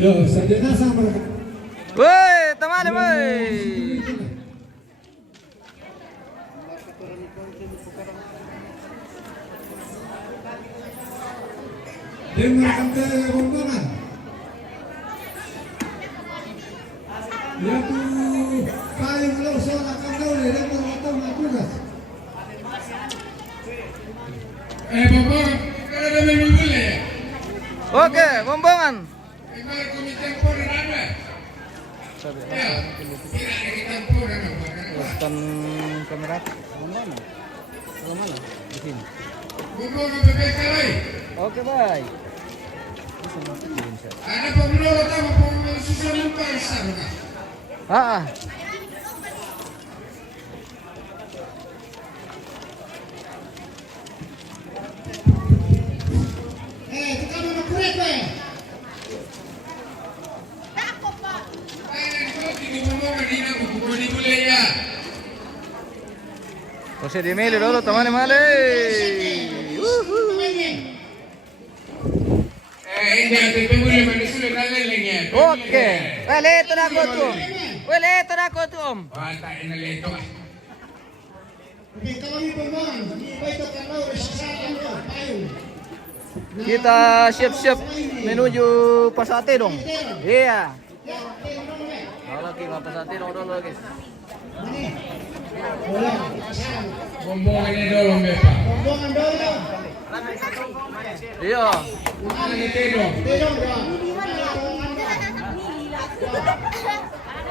Yo, sarjana sama. Woi, teman woi. Dengarkan ke rombongan. Ya tuh, kayu lo soal akan kau ni dan berwaktu tugas. Bapak, kalau ada memang boleh. Oke, rombongan. Igual komite por ada. Teruskan kamera. Mana? Mana? Di sini. Rombongan BPK lain. Oke, baik. Ada pemulung atau pemulung susah lupa sana. Ah. Kita mau kurek ya. José di Meli dulu teman-teman. Oke. Wale ito na ako to. Wale ito na ako to. Kita siap-siap menuju Pasate dong. Iya. Lagi nggak Pasate dong dulu guys. Bombongan ini dulu, Bapak. Iya.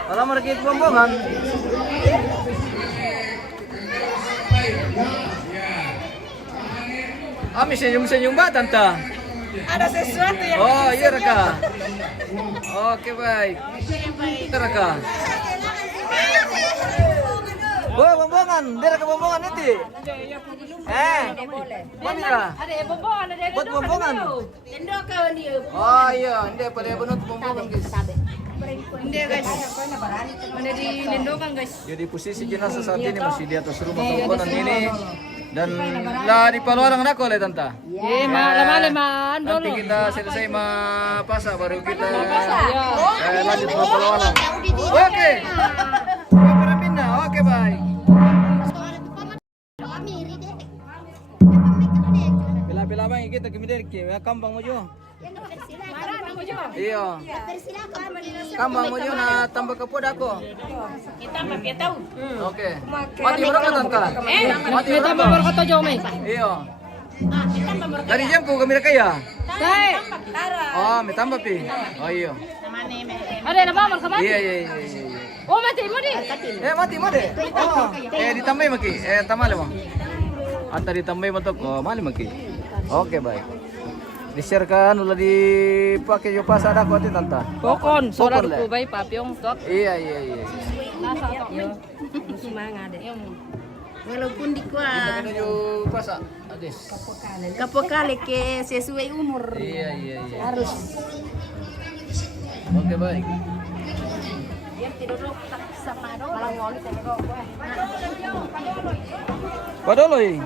Kalau mereka rombongan. Ami senyum-senyum ba tante? Ada sesuatu yang Oh iya Raka. Oke baik. Itu Raka. Oh rombongan, dia ke rombongan nanti. Mana? ada boboan, ada Buat rombongan. Tendo kawan dia. Oh iya, dia pada benut rombongan guys. Dia guys. Ada di lendokan guys. Jadi posisi jenazah saat ini masih di atas rumah rombongan ini. Dan lah di Paluarang aku oleh tante. Iya, malam-malaman dulu. Nanti kita selesai masak baru kita lanjut ke Paluarang. Oke. Kita pindah. Oke baik. Bila-bila bang kita kemudian ke Kambang Mojo. Iya. Kambang Mojo na tambah ke Podako. Kita mah tahu. Oke. Mati berapa tante? Mati Kita berapa? berkata jauh mai. Iya. Dari jam ku kami kaya. Sai. Oh, me tambah pi. Oh iya. Ada nama mal kabar? Iya. Oh mati mati. Mati mo de. Oh. Ditambay maki. Tamale mo. Anta ditambay mo to ko, mali maki. Oke, baik. Di-share kan ulah dipakai yo pas ada ko ati tanta. Pokon, Pokon surat le. ko bay papyong tok. Iya. Nasa tok yo. Semangat deh. Walaupun di kuah Kita menuju pasa, Adis. kapokale ke sesuai umur. Iya. Harus. Oke, baik. Yang tidur tak sapado. Malang ngoli tidur ko. Padoloy.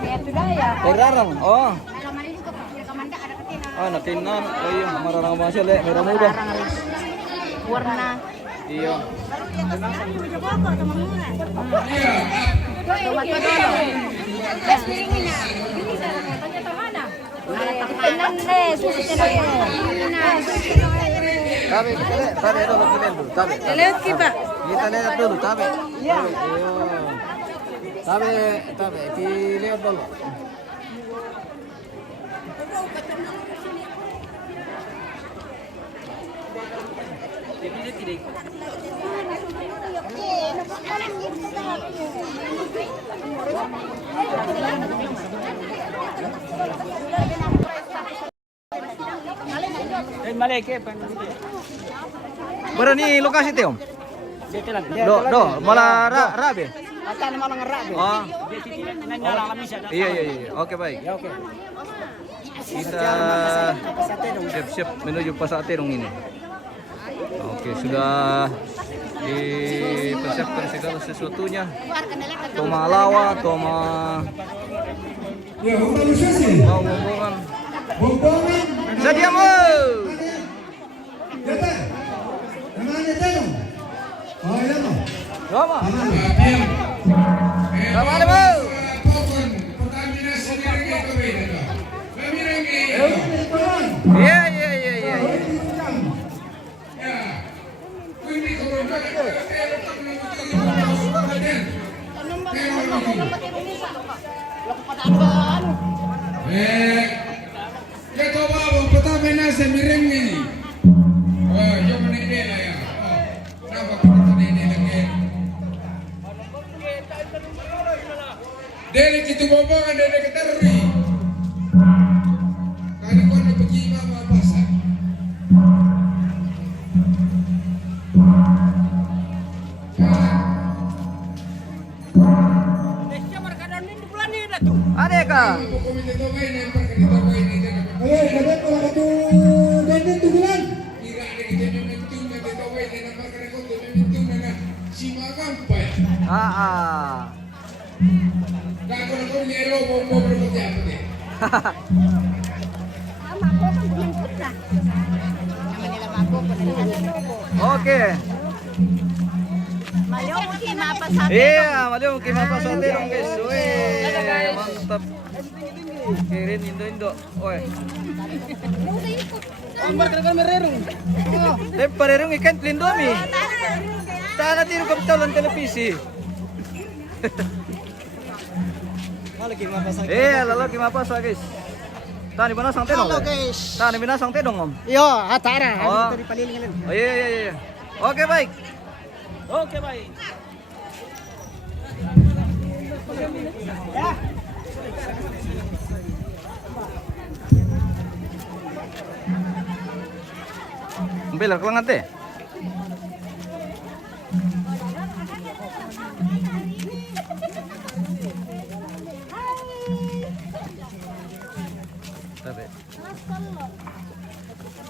Itu dah ya. Perarang. Oh. Alaman ini juga kamanda ada ketina. Natinan. Oh iya, mararang masih le, merah muda. Warna. Iya. Tabe, tabe dulu, tabe. Lihat kita. Kita lihat dulu, tabe. Iya. Tabe, dilihat dulu. Berani lokasi teh om? Do, malah rabe. Akan malang ngerabe. Oh. Iya. Oke baik. Ya oke. Kita siap-siap menuju Pasate dong ini. Oke, sudah dipersiapkan segala sesuatunya. Toma lawa, toma Ya, organisasi. mau ngomongan. Bombongan. Sedia mo. Jatah. Namanya Teno. Oh, iya mo. Roma. Aman. Roma ada mo. Iya. Ya coba bang pertama nasi miring ini. Oh, jom ini lah ya. Oh, kenapa kita ini lagi? Dari itu bombongan dari keterri. Kali kau nak pergi apa pasar? Ada kah? Oke. Iya, maliw kimapasate dong guys. Wih, mantap. Kirin Indo. Oi. Parerong ikan pelindomi. Tanah tiru kapitalan televisi. Lalu kimapasa guys. Tani binasang tenong. Halo guys. Tani binasang tenong om. Yo, atara. Oh. Tadi palilingin. Oh iya. Oke baik. Belar kelangat deh.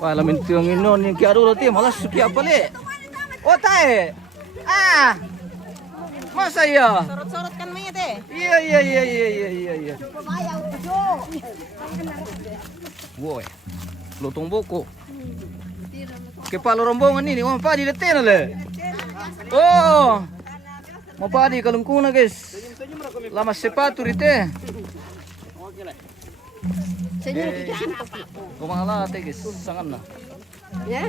Wah, lamin tiang inon yang kia dulu tim malas suki apa le? Oh tae. Masa ya? Sorot-sorot kan mayat eh. Iya. Woi, lotong boko. Kepala rombongan ini, mau padi deten le. Oh, mau padi kalungkung na guys. Lama sepatu rite. Kumangala te guys, sangan na. Ya?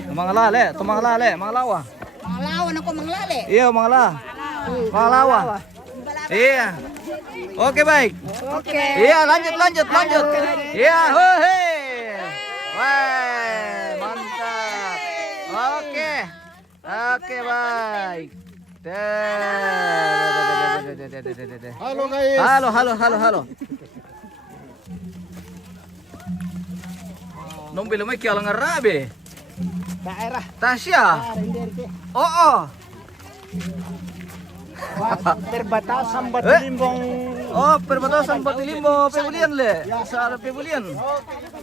Kumangala le, mangalawa. Manglawan ako manglale. Iya, mangalawa. Iya. Oke baik. Oke. Iya, lanjut. Iya, hei. Wah, mantap. Oke baik. Halo guys. Halo. Nombel mai kia langar rabe. Daerah. Tasya. Oh. Perbatasan Batulimbong. Oh, perbatasan Batulimbo, Pebulian le. Sa Pebulian.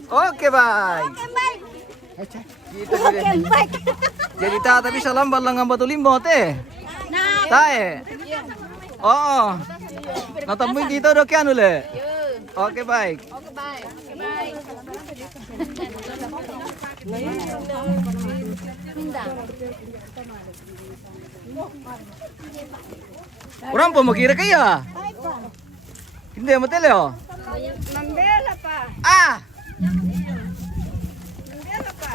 Oke, baik. Gitu jadi. Jadi ta tapi bisa lambat lang ang Batulimbo te. Tae. Oh. Natamboy dito do kaya le. Oke, baik. Orang po makira kaya? Hindi mo tele Nambela pa. Nambela pa.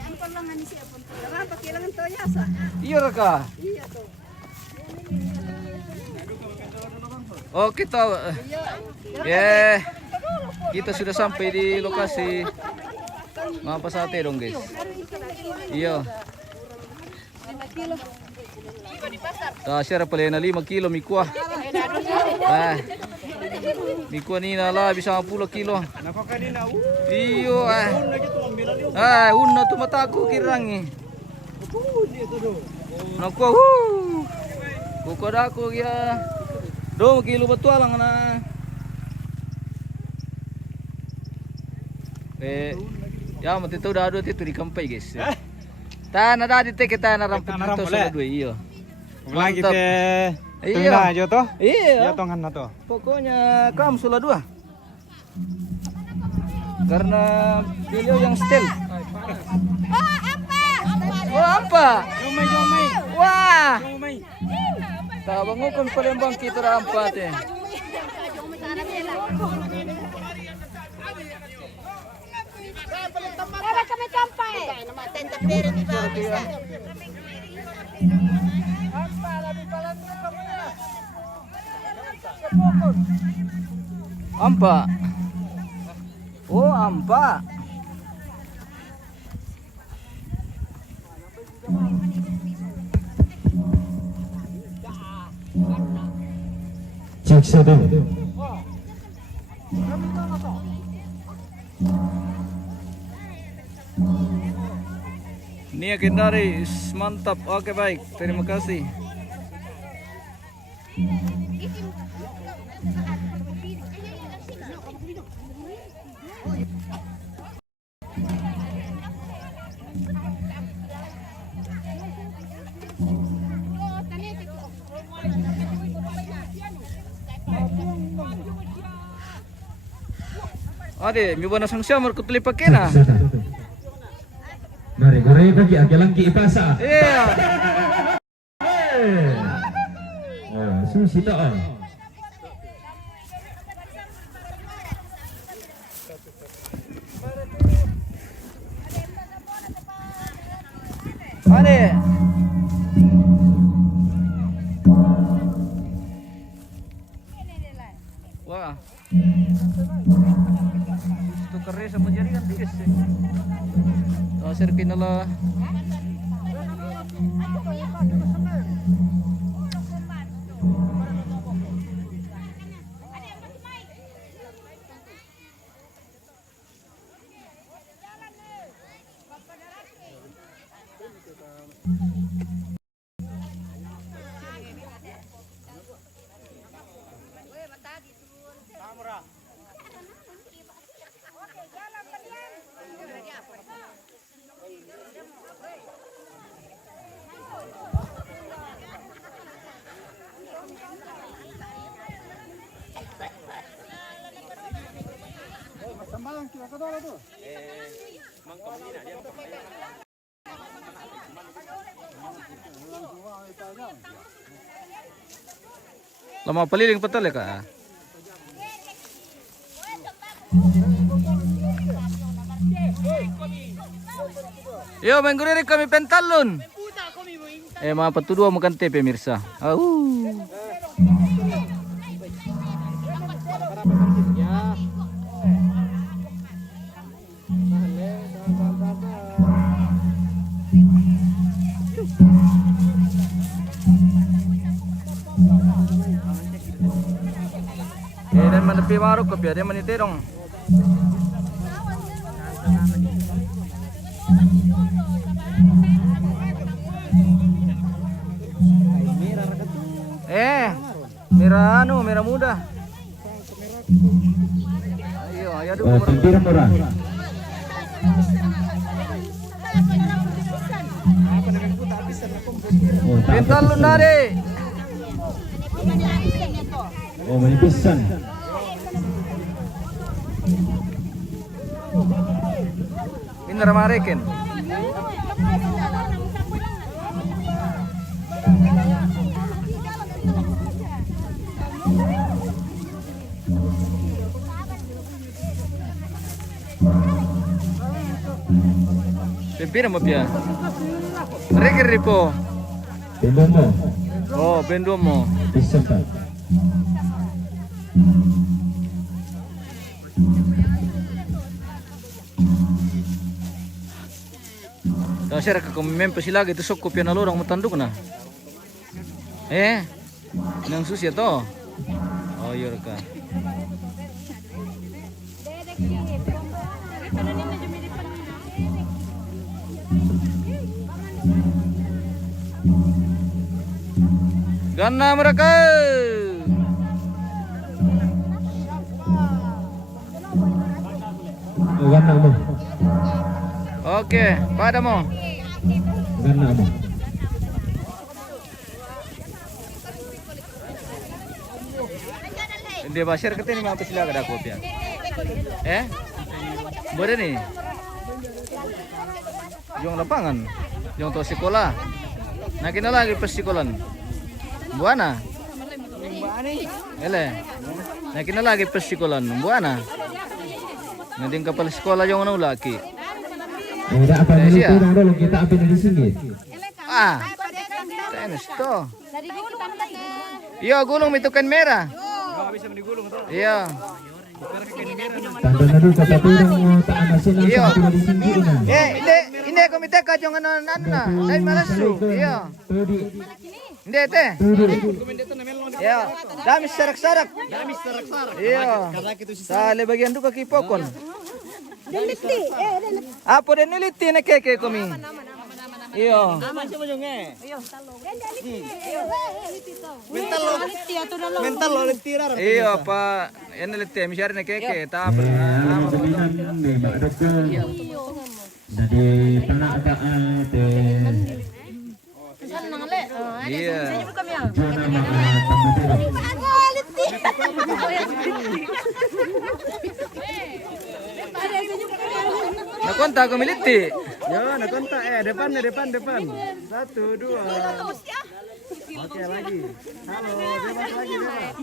Ang palangan ni siya pun. Dapat pakilangan to niya sa. Iya ka. Iya to. Oh kita kita sudah sampai di lokasi Mapasate dong guys. Iya. Share pala na 5 kilo mikwa. Mikwa ni nala bisa 10 kilo. Iyo unna tumatako kirangi. Nakwa Kukodako ya. 2 kilo betul lang na. Ya mati tahu dah ada itu di kampai guys. Tan ada di kita narampok Kita itu boleh? sudah dua iya. Lagi Mantap. teh. Iya. Tengah aja toh. Iya. Ya tongan na to. Pokoknya kamu sudah dua. Karena beliau yang setel. Oh apa? Jomai. Wah. Jomai. Tabang hukum Palembang kita rampat eh. Kami sampai. Nama tenta pere di bawah. Ampa. Oh ampa. Cek satu. Nia Kendari mantap. Oke baik. Terima kasih. Ade, mi buana sang siamar ko tuli pakena. Gare bagi agelang ki ipasa. Iya. Susita on. Ade. Wah. Itu keris sama jaringan tiris. Sirkin lah. Lama peliling betul ya kak? Yo main guriri kami pentalun. Maaf dua makan teh pemirsa. Dan menepi maruk kopi ada meniterong. Merah muda. Ayo dulu. Pimpinan murah. Pintal lunare. Oh, menipisan. Pintar marekin. Pimpinan mo pia. Regir ripo. Pindomo. Oh, bendo mo. Pisan pa. Kasi raka kumempe sila gitu sok kopya na lorong matanduk na. Nang susi to. Oh, iya raka. Gana mereka. Gana mo. Oke, pada mo. Karena apa? Hindi ba share kita ni mga sila kada kopya. Boleh nih. Yung lapangan, yung to sekolah. Nakina lagi pas sikolan. Buana. Ele. Nakina lagi pas sikolan. Buana. Nanding kapal sekolah yung ano laki. Tidak apa itu dulu kita api dari sini. Tenis to. Iya, gulung itu kan merah. Iya. Tanda nadu kata turang tak amasin Iya. api dari sini na. Hindi komite ka yung ano na. Dahil malasu. Iya. Tadi Hindi te. Iya. Dami sarak-sarak. Iya. Sa bagian duka kipokon. Apo din niliti na keke kami. Iya. Mental lo letirar. Iya pa. Yan niliti. Misyari na keke. Tapos. dominan di Mbak Doko. Jadi tanah taan te Iya. zona tamu Nakonta ko militi. Yo, nakonta depan. 1, 2. Oke lagi. Halo, bebas lagi bebas.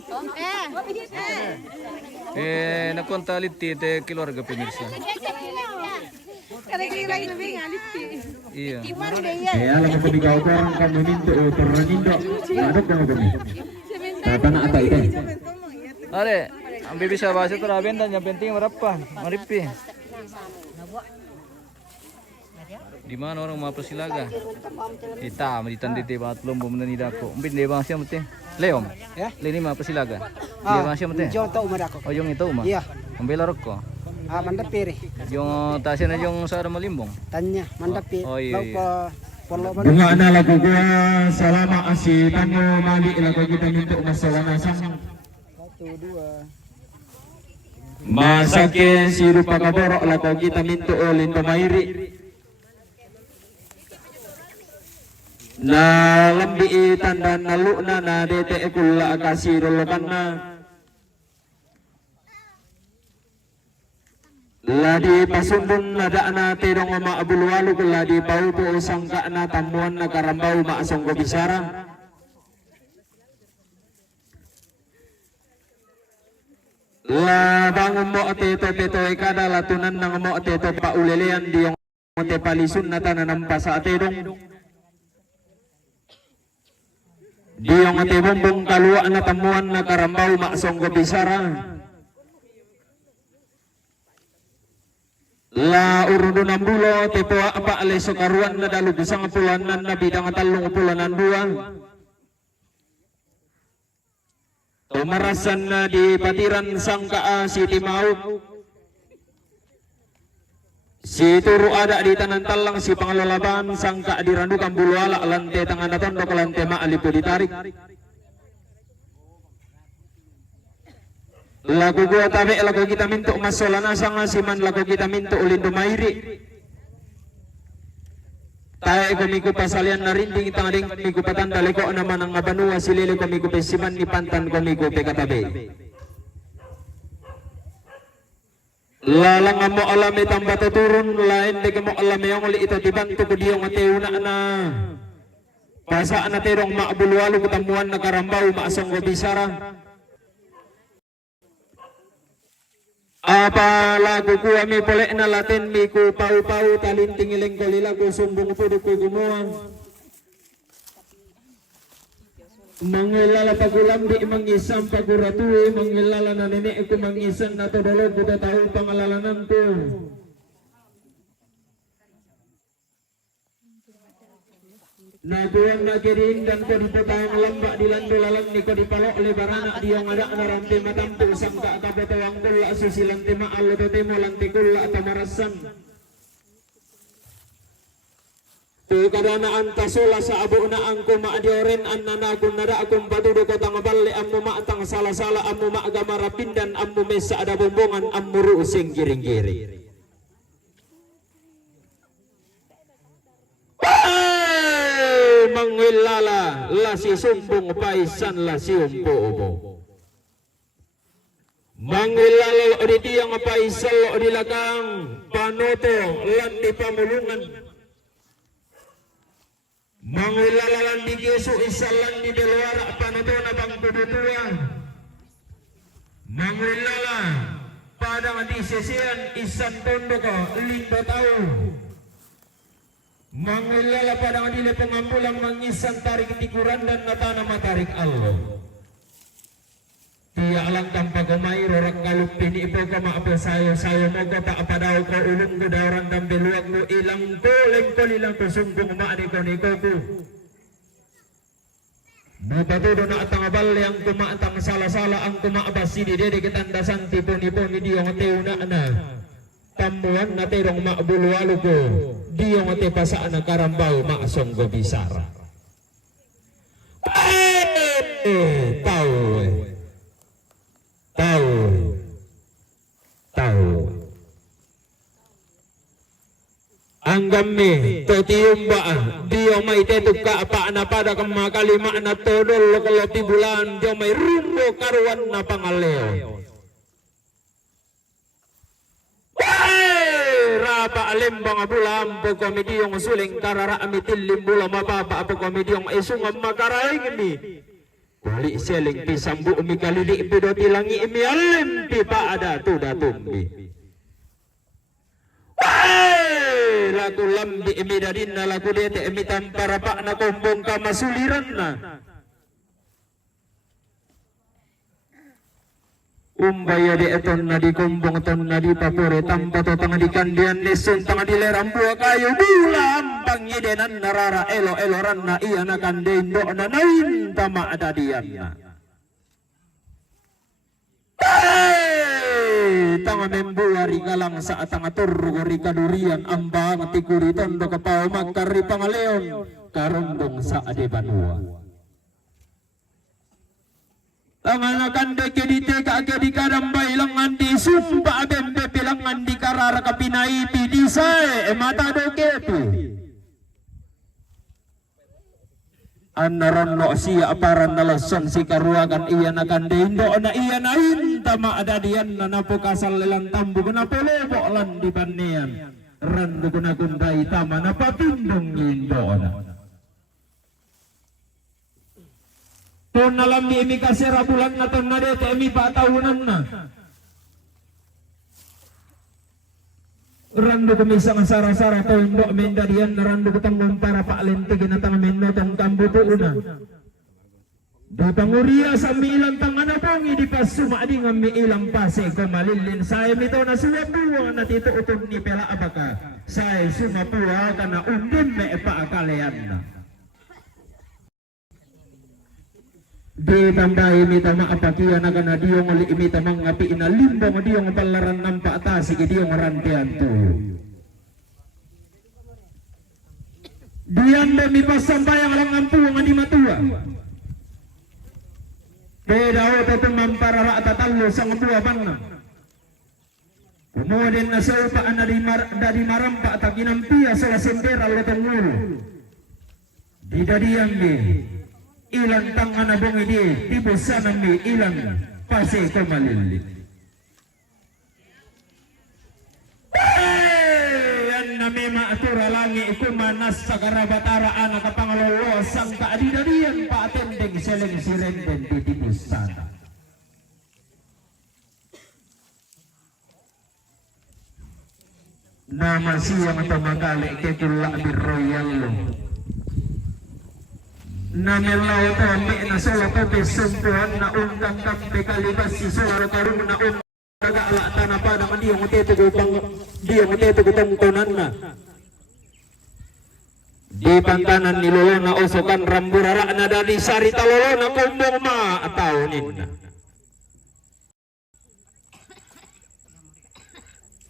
Nakonta liti te keluarga pemirsa. Iya. alam ko bigaw ko ang kamuninto o tornindo. Ano ko kami? Tanah ata ite. Are, ang bibisa bahasa itu rabenda yang penting berapa? Maripi. Di mana orang mau persilaga? Kita ditanditi banget belum menani dako. Umpin dia bang siapa teh? Leom. Ya? Lini mau persilaga. Dia bang siapa teh? Jong tau umarako. Oh yung itu mah. Iya. Membela rokok. Mandapiri. Yung tasya na yung sa malimbong. Tanya, mandapiri. Oh, iya, iya. Polo Bunga na lagu gua selama asih tamu mali lagu kita minta masalah nasang. 1, 2. Masake sirupa kaborok lagu kita minta olin pemairi. Na lambi tanda nalukna na dete kula kasirul kanna. Ladi pasumbun nada na terong ma abulwalu ladi pau po sangka na tamuan na karambau ma asong ko bisara. La bangun mo teto ikada latunan nang mo teto paulelean di yung te palisun na tanan sa atedong. Di yung te bumbong kalua na tamuan na karambau ma asong ko bisara. La urudo ng bulo, tipo apa aleso karuan na dalog isang pulanan na bidang talong pulanan dua. Tumarasan na di patiran sangka si Timaut. Si turu ada di tanan talang si pangalalaban sangka di randukan bulu ala lante tangan na tondok lante maalipo ditarik. Lagu gua tabe lagu kita minta masalah nasang asiman lagu kita minta ulin dumairi. Tayo kumiku pasalian narinding tangding kumiku patanda leko naman ang abanua silili kumiku pesiman ni pantan kumiku pekatabe. Lalang mo alam itang bata turun lain de mo alam yung uli ito dibantu ko diyong ateuna na. Pasaan na terong maabulwalo kutamuan na karambaw maasong gobisara. Apa lagu ku ami polek na latin mi ku pau-pau talinting ileng ko lagu sumbong puduk ku gumuang. Mangilala pagulam di mangisam paguratui mangilala na nenek ku mangisan na todolo buta tahu pangalanan ku. Naguang nakirin dan ko dipotang lambak di lando lalang ni ko dipalok lebarana di yang ada narampe matampu sangka kabetawang kula susilan tema allo temo lanti kula atamarasan. Tu kadana antasola sa abu na angko maadioren annana kun nada akum badudo ko tangaballe ammu maatang sala-sala ammu maagama rapindan ammu mesa ada bombongan ammu ruusing giring-giring. mangwilala la si sumbong paisan la si umpo-upo. Mangwilala o di tiyang paisal o di lakang panoto lan di pamulungan. Mangwilala lan di keso isalan di beluara panoto na bang tudutua. Mangwilala pada di sesian isan tondo ko lindo tau. Mangwilala pada di pengampulang mangisan tarik tikuran dan natana matarik Allah. Tiya alang tanpa gamay rorak kalup pini ipo ka maapo sayo mo ka apa daw ka ulong ko dawaran dan beluag mo ilang ko lilang ko sumbong maani ko ni ko. Nupatudo na atang abal yang kumaatang sala-sala ang kumaabasi di dede kitandasan tipon-ipon ni diyong ateo na tamuan na terong maabulualo ko diyong ate pasaan na karambaw maasong go bisara. Tahu. Ang gami, totiyong ba, diyo may tetug ka apa na pada kang makalima na todol kalau tibulan, diyo may rumbo karuan na pangaleo. Rapa alimbang abulam po kami diyong suling karara amitil limbula mapapa po kami diyong isungam makaraing mi. Kuli seling pisambu umi kalili pido tilangi imi alim pipa ada tu datumbi. Lagu lambi imi dadin na lagu dete imi tampara pak na kombong kamasuliran na. Umbaya di eton na di kombong ton na di papore tampa to tanga di kandian lesun tanga di leram buah kayu bulam pangidenan narara elo eloran na iya na kandendo na nain tama ada dian na. Tanga membuari kalang sa tanga turgo rika durian amba ngatikuri tondo kapau makari pangaleon karondong sa adebanua. Tanganakan deke di teka ake di kadambay langan di sumpa abembe pilangan di karara kapinaiti di sae mata dokepu. Anaron no siya aparan nalason si karuagan iya nakan deindo na iya na intama adadian na napukasal lelang tambu na polebo lan di panean randu kuna kunday tama na papindong indo na. Ton nalam di emi kasera bulan na ton na dete emi patahunan na. Randu kumisang sara-sara ton do mendadian randu kutanggung para pak lente ginatang menno tong kambuto una. Do panguria sa milang tangana pongi di pasuma di ngami ilang pase ko malilin saya mito na suwag buwa na tito utod ni pela abaka. Saya sumapua kana undin me pa akalayan na. Di tandai mita maapakian na kana diyong uli imita mga piinalimbong diyong palaran ng paatasi ki diyong rantian to. Diyan demi pasambayang lang ang puwang di matua. Beda o tatong mamparara at tatalo sa matua bang na. Kemudian na sa upaan na di marampa at akinampiya sa lasendera lotong muro. Di dadiyang di. Ilang tangan abong ini tibo sana mi ilang pase ko malili. Yan na may maatura langi ikumanas sa karabatara anak kapangalo sang kaadidadian pa atendeng seleng sirenden di tibo sana. Nama siyang tamakali kekula di royal lo. Namilaw kami na solo ko besuntuhan na undang kampi kalibas si solo karong na undang nag-aalata na pa naman di yung matetugo tangkunan na di pantanan ni lolo na usukan ramburara na dali sarita lolo na kumbong maatawnin na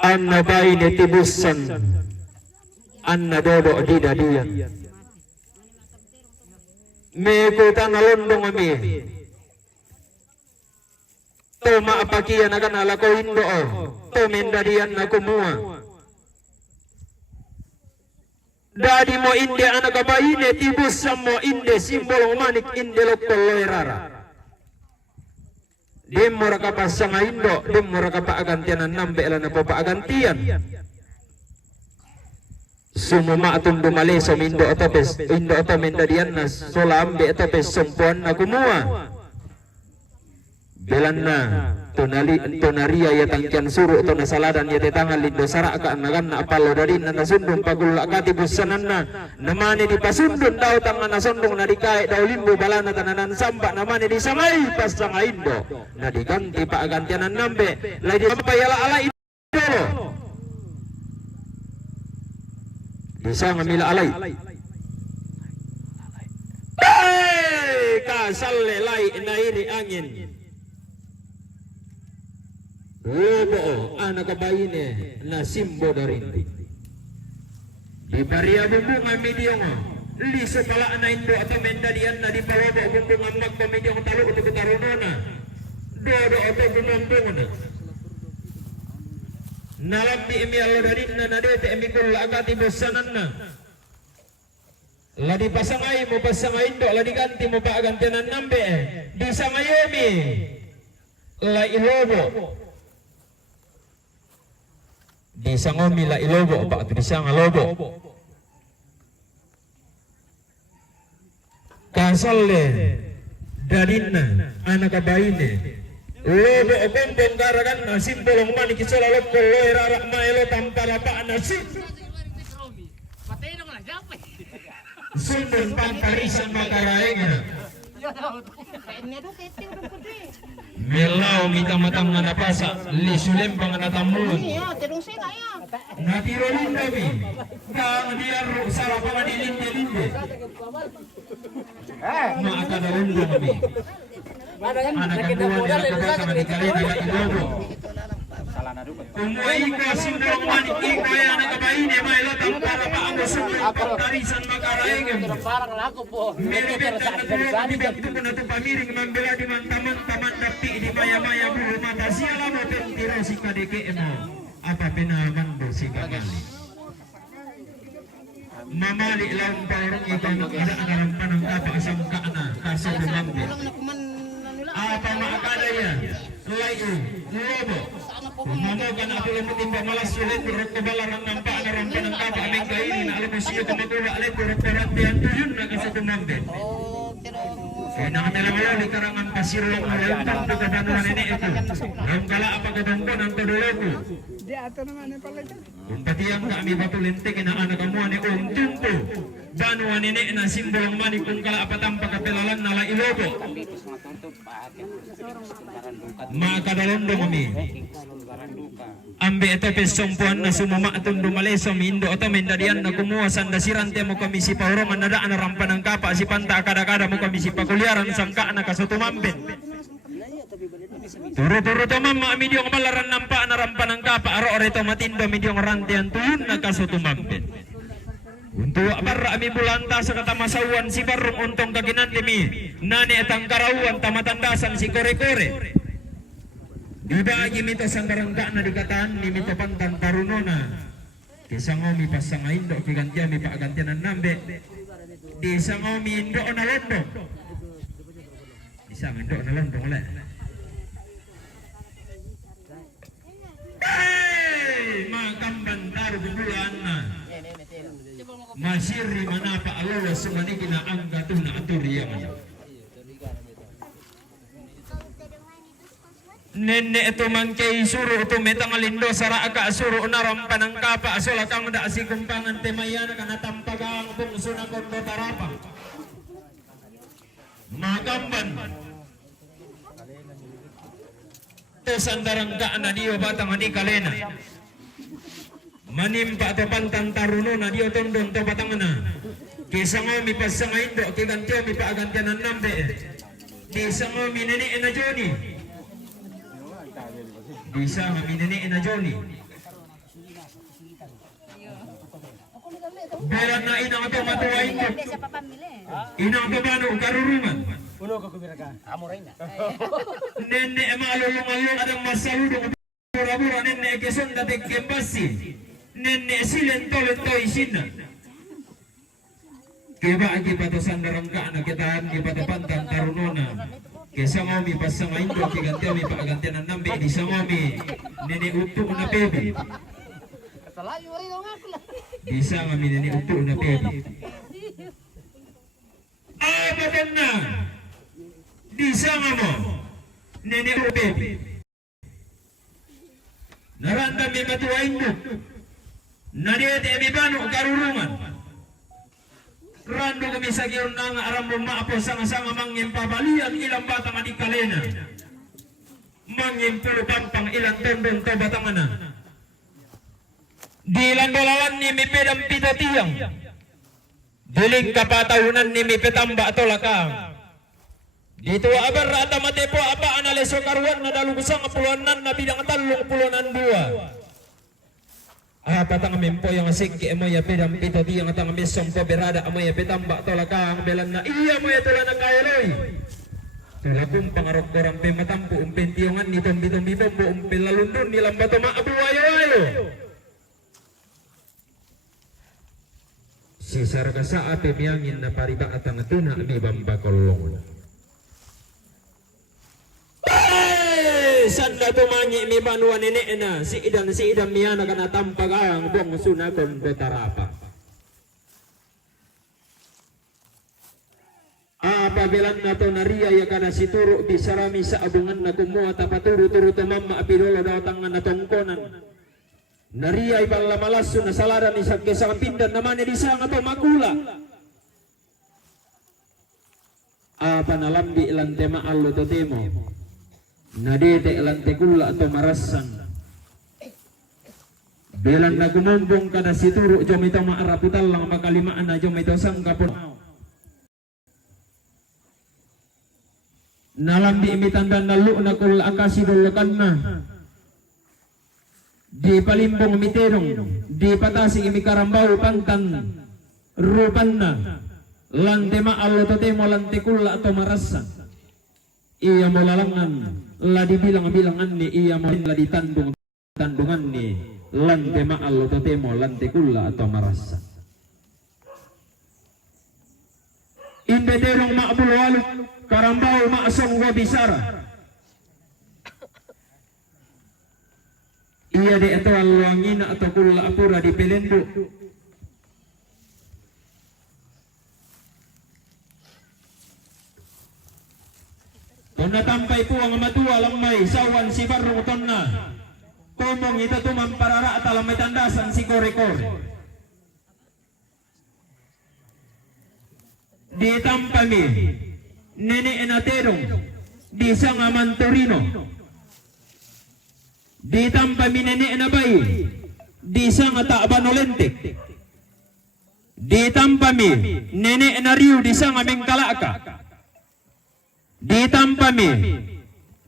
an nabay ni tibusan an nadodo di dadiyan may kuta na londong kami. To maapakiyan na kanala ko hindo o. To mendadian na kumuha. Dadi mo inde anak kabaine tibus samo inde simbol manik inde lokol loirara. Dim mura kapasanga indo, dim mura kapaagantianan nambe elana papaagantian. Sumuma atong dumali sa indo otopes, indo otomenda diyan na sola ambe otopes sumpuan na kumuha. Belan na tunaria ya tangkian suru to nasaladan ya tetangan lindo saraka nagan na apalo dari na nasundong pagula katibusanan na namane di pasundon daw tangan nasundong na dikae daw limbo balana tananan samba namane di samay pasanga indo na diganti pa agantianan nambe lay di payala ala idolo bisa ngamila alay kasalle lay nairi angin lobo anak kabaine na simbo darin di baria bumbunga mediong liso pala na indo atau mendalian na di palobo bumbunga magpa mediong talo untuk tarunona dodo atau bumbunga nalam di emi alo darin na nadete emi kul agati bosanan na ladi pasangai mo pasangai indo ladi ganti mo paagantianan nambe di sangayomi la ilobo di sangomi la ilobo pak di sangalobo kasalle darinna anak kabaine lobo okontong garagan na simbolong manik isola lokol loira rakma elo tampara pa nasi sumbon pamparisan makaraenga melau kita matang na napasa lisulem pang natamulun natiro lindabi kang diaro sarap pa dilinde maakadalundu kami anak kedua dia kebakar di kalena la ilobo umuai ka sindong manik iko ya anak kabaine may lotang para pa ang sumbong pangtarisan makaraengem melibet na natuwa dibet ko na to pamiring mambela di mantaman taman dapti di maya-maya bulu mata siala mo pentiro si kadeke mo apa penaman do si kamali mamali lang parang ikaw na karaang panang kapa asam kaana kaso dumambil apa maakadaya layu lobo mamogan ako lang timba malas ulit turut kebalaran nampak na rampan ng kapa aming kainin na alam mo siya kumagula ulit turut karantihan tuyun na kaso dumambil kaya nakatala mo yun ikarangan pasirulong malayong tanto kabanuhan ini ito ram kala apagabangko ng tuduloko kumpatiyang kami batulintik na anak amuan ni tunto banuhan ini na simbolong manik kung kala apatang pagkapelalan na la ilobo makadalondo kami ambe ito pesompuan na sumuma atong dumaleso mindo oto mendadian na kumuha sandasirante mo kami si paurongan na daan na rampan ng kapa si panta akada-kada mo kami si pakulyaran sangka na kasutumambin turo-turo tamam maamidyong malaran nampa na rampan ng kapa aro-ore to matindo midyong rantian tuyun na kasutumambin untuk barra ami bulanta sa katamasawan si barong untong kaginan demi nani etang karawuan tamatandasan si kore-kore dibagi mito sanggarangga na dikataan ni mito pantan tarunona kisangomi pasangain do kigantia mi paagantianan nambe disangomi indo na londo isang indo na londo ole makamban taru bulan na masiri manapa alawa sumaniki na angga tuna aturiyaman nene ito mangkay suro ito metang alindo sara aka suro narampan ng kapa asola kang da si kumpangan temayana kana tampagang bungso na kondo tarapa magamban to sandarang ka na diyo batang ani kalena manimpa to pantang taruno na diyo tondong to batang na kisang mi pasangain do kigantiyo mi paagantianan nambe kisang mi nene na Johnny bisa maminene na Johnny berat na inang ito matuwain ko inang ito ba no karurungan nene malulungan adang masaludo pura-pura nene keson dating kembasi nene silen tolong toy sina Kiba agi batasan darangka na kitaan kiba pantan tarunona. Kesa ngomi pasang indo kigantiyo mi pagagantian nambi di sangomi nini utu na pebi. Bisa ngami nini utu na pebi. Abadan na di sangamo nini utu pebi. Naranda mi batuwa indo. Nadiete mi banu karurungan. Rando kami sa giyon nang aram mo maapo sanga-sanga mangim pabalian ilang batang adik kalena. Mangim pulo pampang ilang tondong to batangana. Di ilang dolawan ni mi pedang pito tiyang. Diling kapatahunan ni mi petamba ato lakang. Dito abar rata mate po apa analiso karuan na dalugsang puluanan na bidang talong puluanan dua. Patang mempo yang asik mo ya pedang pito di yang tang mesom po berada mo ya petamba tolakang belan na iya mo ya tola na kayaloy. Tolakung pangarok korang pe matampu umpen tiyongan ni tombi-tombi bombo umpen lalundun ni lambato maabu ayo. Sisar ka sa ate miyangin na pariba at ang tuna mi bamba kolong. Sanda tumangi mi banwa nene na si idan miyana kana tampagang bong sunakon betarapa. Apabilan na to nariya ya kana situro bisarami sa abungan na kumuha tapaturo-turo tamama apilolo daw tangan na tongkonan. Nariya ibang lamalaso na salada ni sa kesang pindan naman ni sa nga to makula. Panalambi ilang tema allo to temo. Nadete lante kula atau marasan belan na gumumbong kada situro jom ito maaraputal lang makalimaan na jom ito sangkapon nalambi imitandan na lu na kul akasi dulukan na di palimbong miterong di patasi imikarambau pantan rupan na lante maalo tote mo lante kula atau marasan iya mo lalangan la dibilang-bilangan ni iya mo la ditandungan ni lante ma'al to temo lante kula atau marasa indederong ma'bul waluk karambau ma'asong wa bisara iya de ito alwangina atau kula apura di pelendo Tona tampay po ang matua lamay sawan si barong tonna kumong ito tumamparara at alamay tandasan si kore-kore di tampami nene enaterong di sanga mantorino di tampami nene enabay di sanga taabanolente di tampami nene enariu di sanga mengkalaka ditampami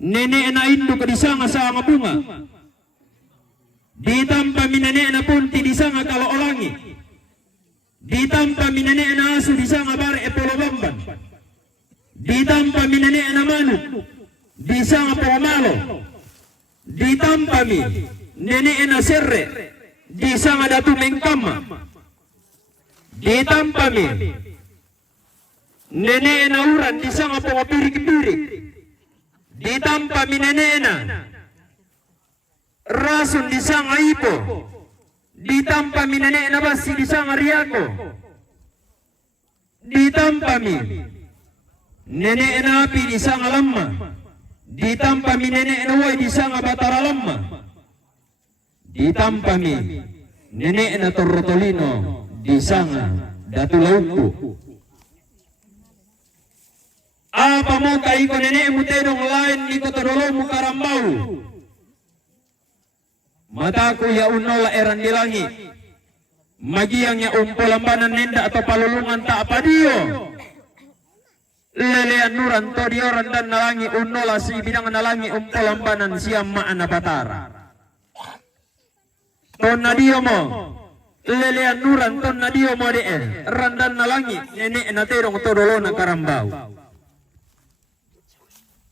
nene na induk di sanga sa nga bunga ditampami nene na punti di sanga kaloolangi ditampami nene na asu di sanga bare epolobamban ditampami nene na manuk di sanga pomalo ditampami nene na serre di sanga datu mengkama ditampami nene na uran di sanga pengopirik-pirik ditampa mi nene na rasun di sanga ipo ditampa mi nene na basi di sanga riako ditampa mi nene na api di sanga lamma ditampa mi nene na way di sanga batara lamma ditampa mi nene na torrotolino di sanga datulauku apa mo kay ko nene mutedong lain iko todolo mo karambau mata ko ya unola eran dilangi magiang ya umpolambanan nenda atau palulungan tak apa dio lelean nuran to dioran dan nalangi unola si bidang nalangi umpolambanan siam maana batara ton nadio mo lelean nuran ton nadio mo de randan nalangi nene naterong todolo na karambau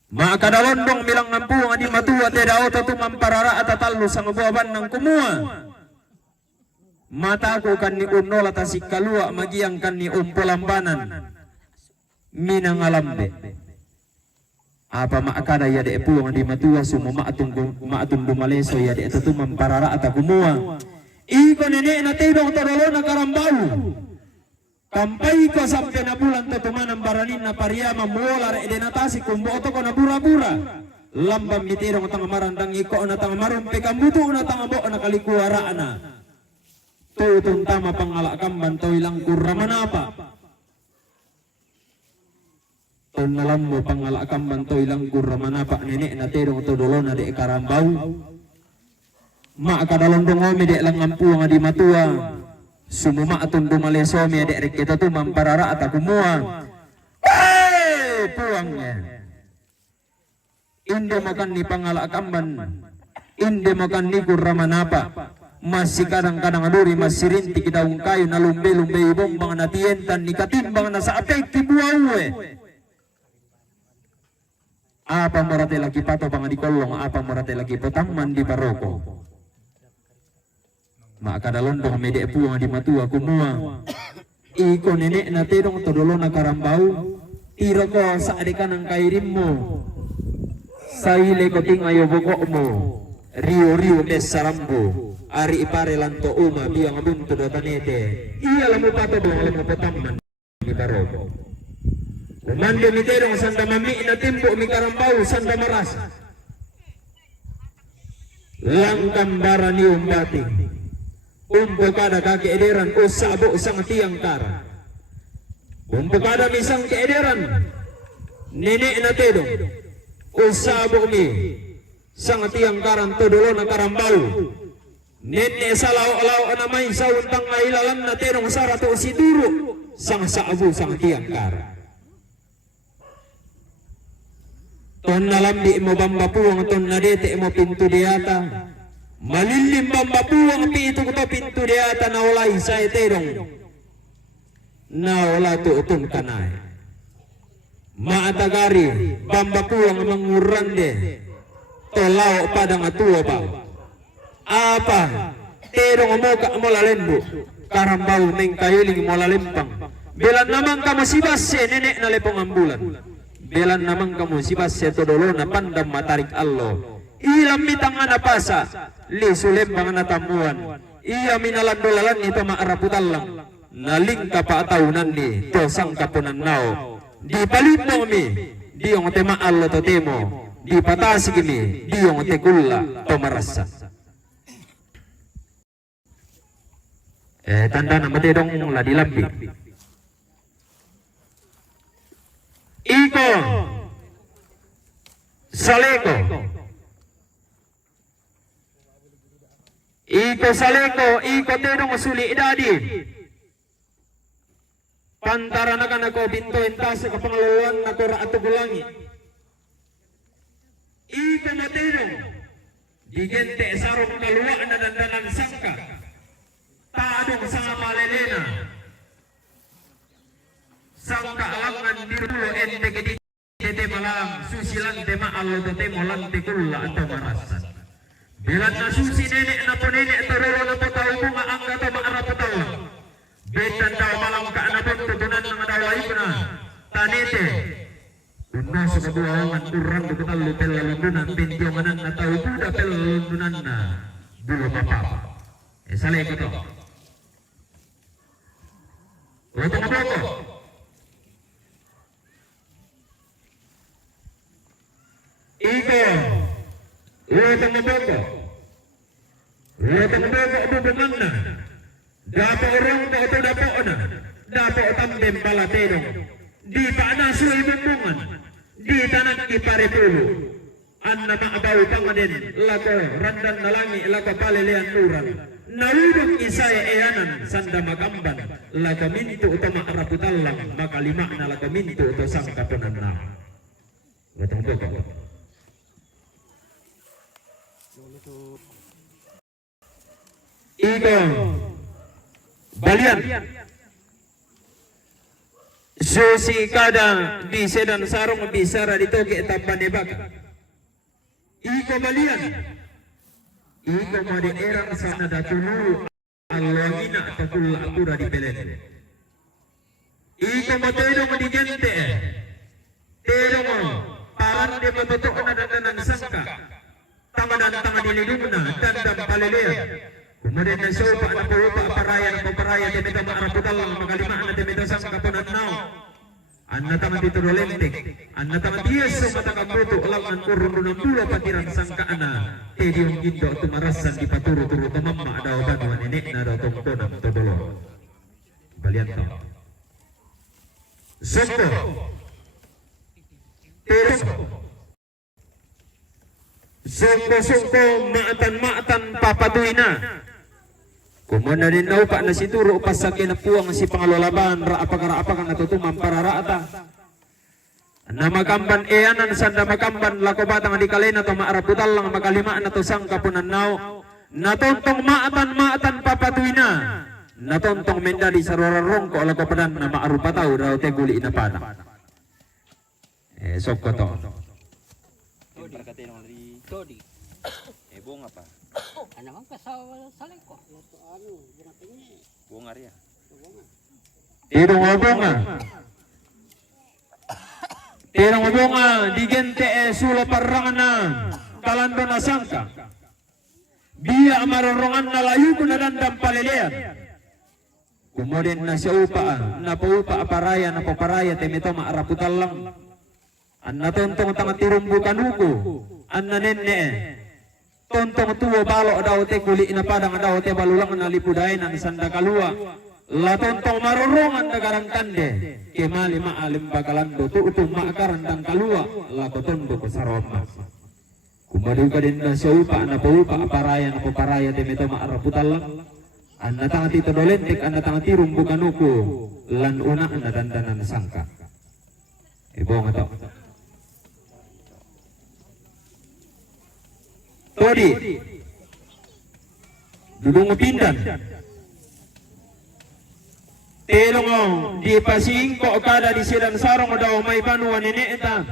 maka dalondong bilang ngampu adi matua te dao to tumamparara atatalu sang buaban nang kumua mataku kan ni unola tasik kalua magiang kan ni umpulambanan minangalambe apa maakada ya de puang di matua sumo maatun dumaleso ya de itu mamparara atakumua iko nene na tedong torolo na karambau kampai ko sampai na bulan tetumanang baranin na pariyama muola re de natasi kumbo otoko na bura-bura lambam mitidong tanga marandang iko na tanga marumpe kambutu na tanga bo na kalikuara na tutun tama pangalakam bantoy lang kurramanapa ton nalammo pangalakam bantoy lang kurramanapa nenek na tedong todolo na de karambau ma kadalondong omi de lang ampuang di matua sumuma atun dumaleso mi de rek kita tu mamparara atakumua puangnya inde makan ni pangalakamban inde makan ni kurramanapa masih kadang-kadang aduri masih rinti kita kayu na lumbe-lumbe ibong bang natientan ni katimbang na sa apek kibuawe apa morate lagi pato bang di kolong apa morate lagi petangman di baroko maka dalondong medek puang di matua kumua iko nenek na tedong todolo na karambau tiro ko sa adekan ang kairimmo saile ko ting ayo bokokmo rio besarambo ari ipare lanto uma biang buntu dotanete iya lamu pato dong lamu petamman di baroko umande mi tedong sanda mami na timpo mi karambau sanda marasa langkam barani umbating umpukada kaki ederan usabo sang tiang kara umpukada misang keederan nenek na tedong usabo mi sang tiang karan todolo na karambau nenek salaw-law anamay sa untang ngailalan na tedong sarato siduro sang saabo sang tiang kara ton nalamdi mo bambapuang ton nadete mo pintu diata malilim bambapuang pito ko pintu diata na walay sa eterong na wala tuutong kanay maatagari bambapuang mangurande tolaw padang atuwa ba apa terong mo ka mo lalembo karambau neng kayuling mo lalempang belan namang kamu sibas se nenek na lepong ambulan belan namang kamu sibas se todolo na pandam matarik allo ilam mitang anapasa li sulembang natamuan iya minalandolalan ito maaraputalang naling kapaataunan ni tosang kapunan nao di palipong mi di yung tema allo to temo di patasig mi di yung tekulla to marasa tanda na matedong la dilambi iko saleko iko saleko iko tedong suli idadi pantara na ka nako binto entas sa kapangaluan na kora ato gulangi iko matedong digente sarong kalua na dandanan sangka taadong sa malelena sangka alangan dirulo ente kedit tete malam susilan tema allo tete molan tekulla atau marasan bilan na susi nenek na po nenek tororo na po tao bunga ang gato maarap tao betan daw malam ka na po tutunan ng adaway ko na tanete unna sa kabuhawangan urang dukutal lupel lalundunan pintiyomanan na tao buda pel lalundunan na dulo papapa salay ko to Wata na boko iko wata na boko abubunan na dapo orang ko ito dapo na dapo tandem palatedong di paanaso ibungan di tanang iparepulo an na maabaw panganin lako randan nalangi lako palilian nuran naludong isaya eyanan sanda magamban lako minto utama araputalang makalima na lako minto uto sang kapunan na watang boko iko balian susi kada di sedan sarong bisara dito ke tapanebaka iko balian iko madi erang sana datulu alwangina takulla akura di pelele iko matedong di gente tedong paran de mabetok na dandanan sangka tangan dilidungna dandam palelea kemudian nasopa na purupa paraya temeta maaraputal makalima na temeta sangka punanaw anna tangan dito dolentek anna tangan dieso matakabuto ulangan kurununang dula patiran sangka ana tedong gindo tumarasan di paturu-turu tamamma daw banwa nenek na daw tongtonam tobolo balian to soko soko maatan papatuina kumana din daw pa na situro pasakin na puwang si pangalolaban raapag-raapagan natutumang para raata na magamban eanan sanda magamban lako batang di kalena to maaraputal lang makalima na to sangka punanaw natontong maatan papatuina natontong mendali sa rorarong ko lako padan na maarupataw daw te guli na pada soko to Todi. Bunga pa. Ano mang kasawa sa lengko? Bunga rin. Tirong bunga di gente sulo parangan na kalando na sangka biya amarorongan na layu ko na dandam palilian kemudian na siya na paupa aparaya na paparaya temito maaraputal lang an natontong tanga tirumbukan uko an nanenne tontong tuwo balo daw te kuli na padang daw te balulang na lipudain ang sanda kalua la tontong marorongan na garangkande kemali maalim bakalando tuutong maakarandang kalua la kotondo ko sa Roma kumadu ka din na siya upa na paupa aparaya na paparaya temito maaraputal lang an natanga tito dolentik an natanga tirumbukan uko lan una na dandanan sangka ibong ito Todi dudung pindan telong di pasingko kada di sidan sarong daw may banwa nene eta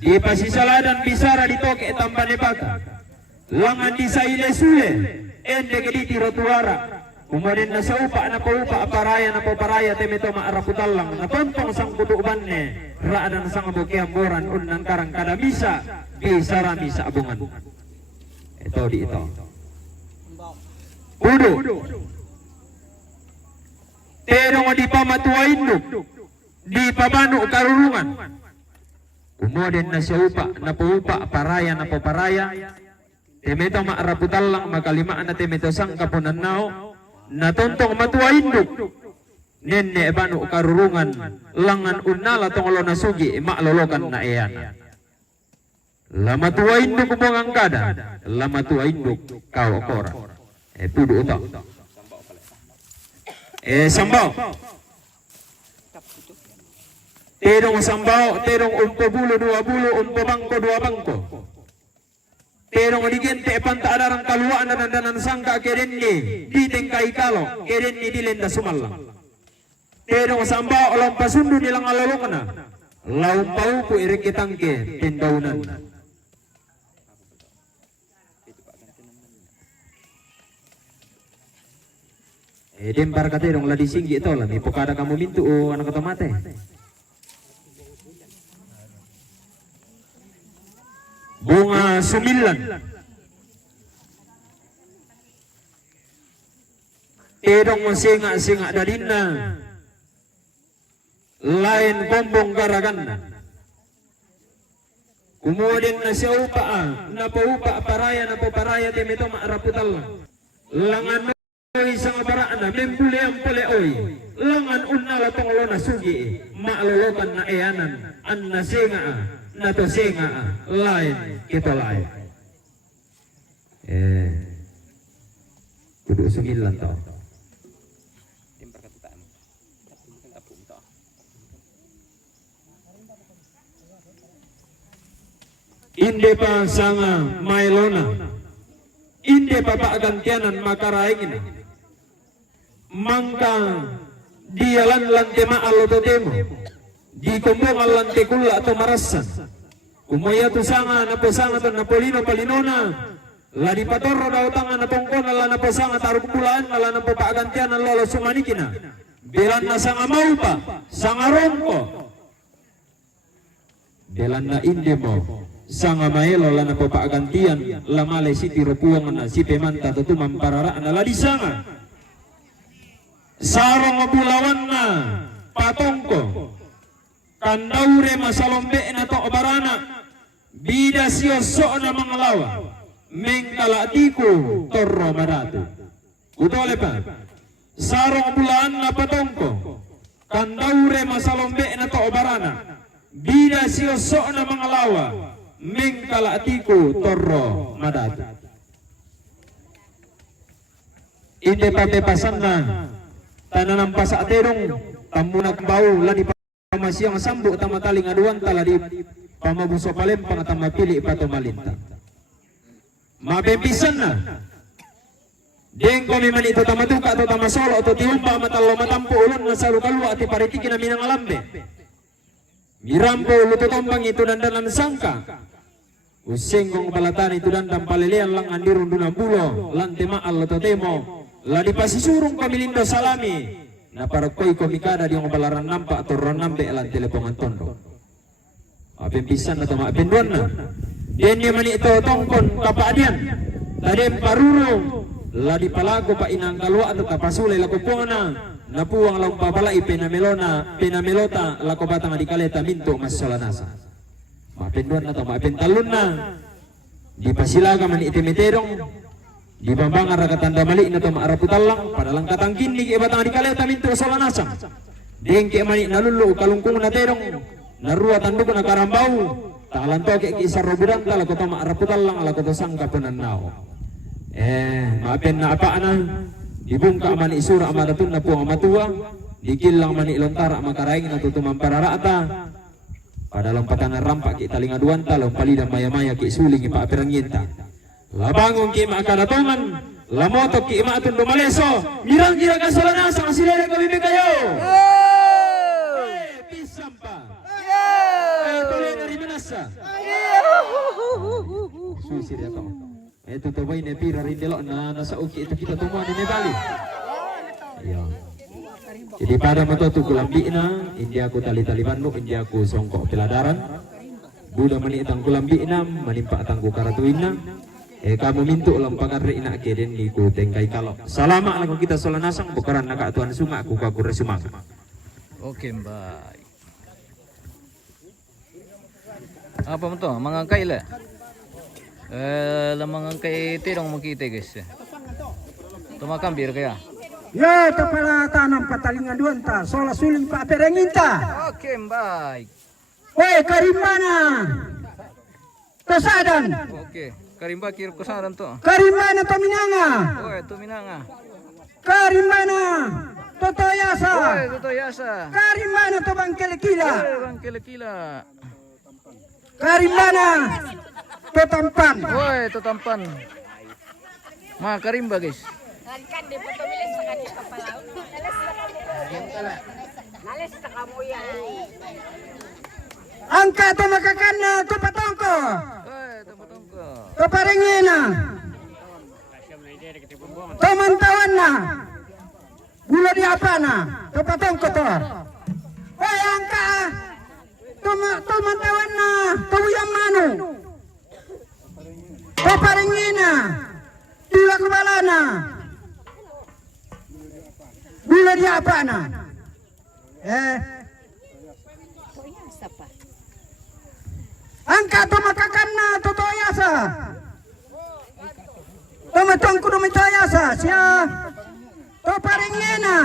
di pasisaladan bisara di toke tambane baka langan di saile sule ende kediti rotuara kumarin na sa upa na paupa aparaya na paparaya temito maaraputal lang na tontong sang kutuban ne raadan sang bukiamboran unang karang kada bisa rami sa abungan ito di ito udo terong di pamatuain di pabano karurungan kemudian na siya upa na paupa paraya na paparaya temito maaraputal lang makalimaan na temito sang kapunanaw na tontong matuain nenne ebano karurungan langan unala tongolo na sugi maalolokan na iyan lama tua induk buang kada lama tua induk kau okora tudu utak sambau terong sambau terong umpo bulu dua bulu umpo bangko dua bangko terong digente panta adarang kaluan na dandanan sangka kerenni di tengkai kalo kerenni di lenda sumalang terong sambau olong pasundu nilang alalokana laung pau ku irik kitangke tindaunan dempar katerong ladi singgi ito lah, pokada kamu mintu anak kata mate. Bunga sembilan. Terong singa dadina. Lain bombong garaganna. Kemudian na siya upa na paupa paraya na paparaya temito maaraputal langan isang baraan na membuli ang puli oy langan unala tonglo na sugi maalolokan na eyanan an nasinga na to singa lain kita lain kudu 9 to inde pa sanga mailona inde pa paagantianan makaraingin mangka dialan lante maalo to temo di kumbongan lante kula atau marasan kumaya to sanga na posanga to napolino palinona Ladi patoro daw tangan na tongkon lala na pasanga taruk bulan lala na papagantian ng lolo sumanikina. Belan na sanga maupa, sanga rongko. Belan na indi mo, sanga maelo lala na papagantian lamale si tirupuang na si pemanta tutumang pararaan na ladi sanga. Sarong bulawan na patongko. Kandaure masalombe na to barana. Bida siyo so na mga lawa. Mengkalatiku torro maratu. Utole pa. Sarong bulan na patongko. Kandaure masalombe na to barana. Bida siyo so na mga lawa. Mengkalatiku torro maratu. Inde papepasan na tananang pasaterong tamunak bau ladi pamasyang sambu tamataling aduan taladi pamabuso palempang at mapili ipato malinta. Mapempisan na. Deng kami man ito tamatuka atau tamasolo atau tiumpa matalo matampo ulan na sa lukalwa at iparitikin na minang alambe. Mirampo lutotombang ito dandanan sangka. Useng kong balatan ito dandang palilian lang andirun dunang bulo. Lante maal lutotemo. Ladi pasisurong pamilindo salami. Na parakoy komikada di yung balaran nampak atau ron nambe elan telepongan tondo. Pempisan atau mapenduan na. Diyan niya man ito tongkon kapaadian. Tadi parurong. Ladi palago pa inang kalwa atau kapasulay lakupungan na. Napuang lang pabalai penamelota lako batang adikaleta minto masolanasa. Mapenduan atau mapentalun na. Di pasilaga man itimiterong. Di bambangan rakatanda mali na to maaraputal lang padalang katangkin di batang adikaleta minto masolanasa. Dengke mani nalulu kalungkung na terong. Narua tanduk na karambau. Takalan to kaya kisar robudan tala ko to maaraputal lang ala ko to sangka punanao. Maapen na apa na. Dibungka mani isura amadatun na po amatua. Dikil lang mani ilontara makaraing na tutumang pararata. Padalang patana rampak kita lingaduan tala palida maya-maya ki suling ipaapiranginta. Labangong ki maakadatongan. Lamotok ki imaatun dumaleso. Mirang kira kasolana sa kasilera kami kayo. Pisampa. Tuloy na rimanasa. Susi dia kau. Itu tawai ne pira rindelo na nasa uki itu kita tumuan ni bali. Iya. Jadi pada moto tu kulambi na, India ku tali-tali banduk, India ku songkok peladaran. Buda mani itang kulambi na, manimpa atang ku karatuin na. Kamu mintu ulang pakarre ina keden ni ku tengkai kalok. Salama lagu kita solanasang bukaran naka tuan sunga ku kaku resumang. Oke, mbak. Apa mo to? Mangangkay la. Lamangangkay tirong makita guys. Tumakambir kaya. Ya, ito pala tanang patalingan doon ta. Sola suling pa perengin ta. Oke, baik. Woi, karimana. Tosadan. Oke, karimba kir kusaran to. Karimana to minanga. Oy, to minanga. Karimana to toyasa. Oy, to yasa. Karimana to bangkelekila. Bang kila-kila. Karimana to tampan. Oy, to tampan. Mga karimba guys. Angka to makakana to patongko. Oy, to patongko. To parengena. To mantawan na. Gula di apa na. To patongko to. Woi angka. To mantawan na. To yang manu. To parengena. Tula kebalana. Gula di apa na. Angka to makakana to toyasa. To matongko to toyasa siya. To parengena.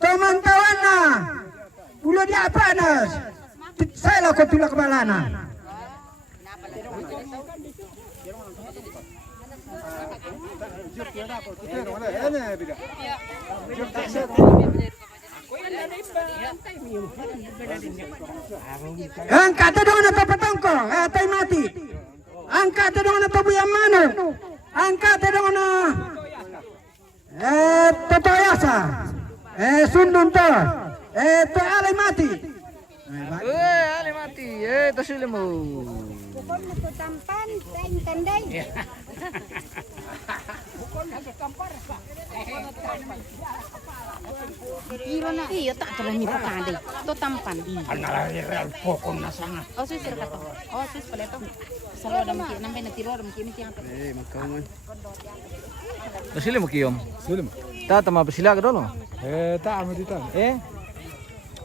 To mantawan na. Gula di apa na. Saya lah ko tula kebalana. Angkat dong na papatongko, tay mati. Angkat dong na pabuyamano. Angkat dong na totoyasa. Sundun to. To alay mati. Ali mati. To sila mo. Pokoknya tuh tampan, tendai. Iya tak terlalu nyipak tadi. Tuh tampan. Analari real pokok nasanga. Oh sus kata. Oh sus pada itu. Selalu ada mungkin nampai nanti roh mungkin apa. Makaman. Sili mo kiyom. Sulim. Ta tama pasilaga dolo. Tak amat itu.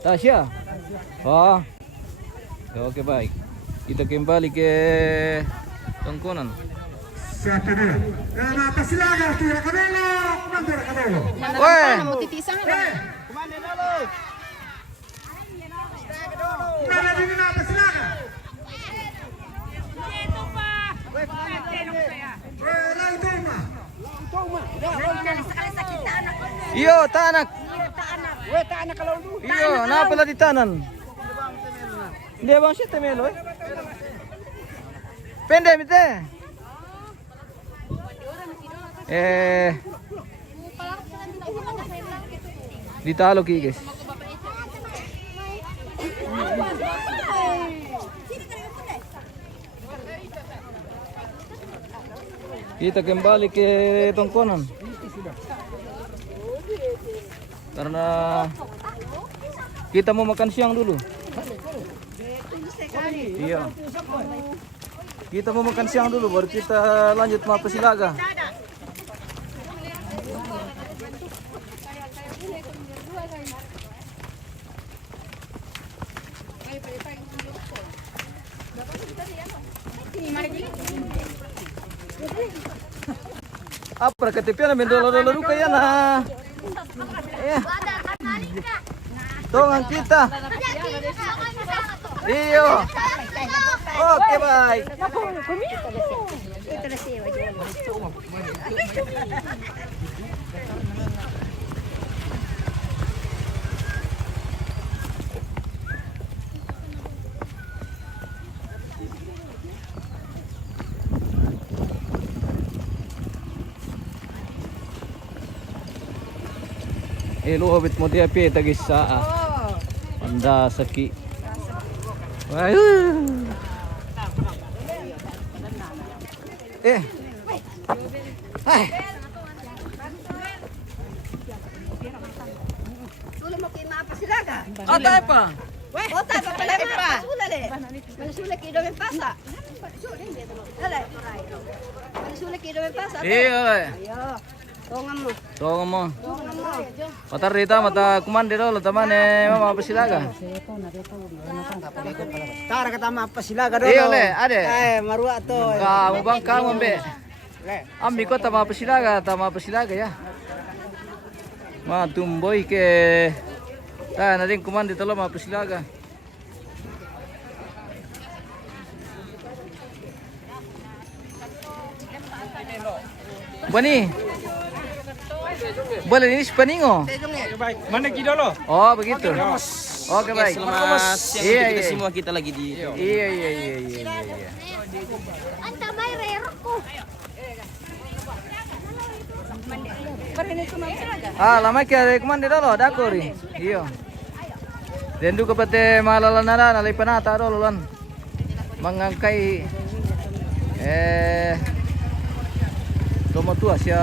Ta siya. Oh. Oke baik. Kita kembali ke tongkonan. Siapa dia? Nama Pasilaga, Kira Kabelo, Komando Kabelo. Weh. Mau titisan. Kumande dulu. Nama ini nama Pasilaga. Lang Toma. Iyo, tanak. Weh, tak anak kalau dulu. Iyo, napala di tanan. Hindi bang siya temelo eh? Pende mite. Ditalo kikis. Kita kembali ke tongkonan. Karena kita mau makan siang dulu. Iya. Kita mau makan siang dulu baru kita lanjut Mapes Silaga. Apa ketipian main dolo-dolo kaya na. Iya. Tongan kita. Iyo. Oke baik. Luhabit mo dia pi tagis sa anda saki. Ayo. Hai. Sulit mo kay Mapes Silaga. Ata pa. Otak pa pala pa. Sulit eh. Sulit kido may pasa. Dale. Sulit kido may pasa. Iyo. Ayo. Tongan mo. Tongan mo. Tongan mo. Matar rita mata kumande dolo taman mama Pasilaga. Tara kata Mapes Silaga dulu. Iyo le, ade. Marua tuh. Kamu bang kamu ambe. Ambi ko tama Pasilaga ya. Matumboy ke ta na rin kumande tolo Mapes Silaga. Bani. Boleh ini sepeningo. Mana kita dulu? Oh begitu. Oke baik. Selamat siang Iya, untuk kita iya. semua, kita lagi di Iya. Anta may rero ko. Lama kaya kumande dolo dakori. Iyo. Dan duka pate malalanara nalay panata dolo lan. Mangangkay tomatua siya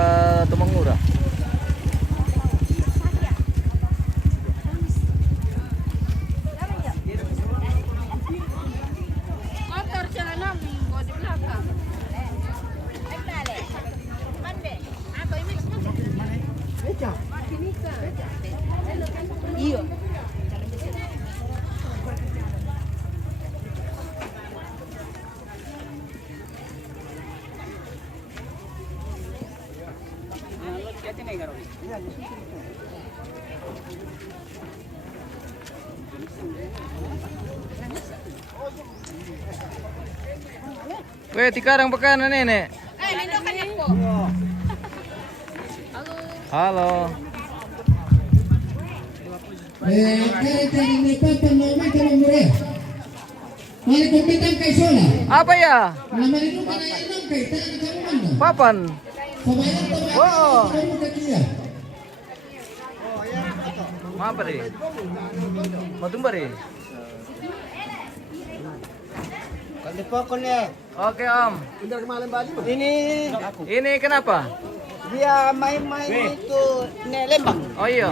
tomangura. Motor siya na minggo di belakang. Iyo. Weh, tikarang pakan na nenek. Nando kanya ko. Halo. Apa ya? Papan. Oh. Apa deh? Matumba deh. Kalipokon ya. Oke Om. Ini kenapa? Dia main-main itu Lembang. Oh iya.